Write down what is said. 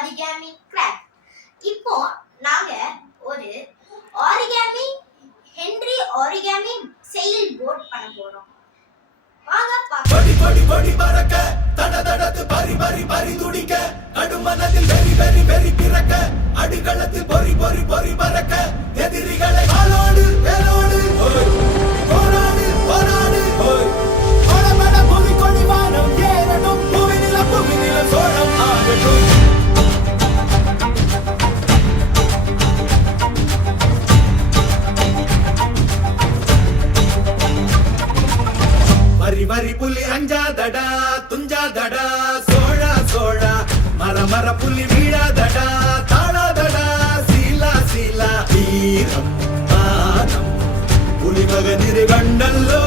Origami craft. இப்போ நாங்க ஒரு ஆரிகாமி ஹென்றி ஆரிகாமி செயில் போர்ட் பண்ண போறோம். வாங்க பார்க்கலாம். படி படி படி பறக்க தட தடத்து பரி பரி பரி துடிக்க நடுமனதில் வெறி வெறி வெறி பிறக்க அடிகளத்தில் பொறி பொறி பொறி பறக்க எதிரிகளை ஆளோடு வேலோடு போராடு போராடு படபட புவி கொடி வானம் ஏறணும் புவி நில சோழம் ஆகட்டும். வரி வரி புலி அஞ்சாதடா துஞ்சாதடா சோழா சோழா மர மர புலி வீழாதடா தாழாதடா சீலா சீலா வீரம் மானம் புலி மகனிரு கண்டல்லோ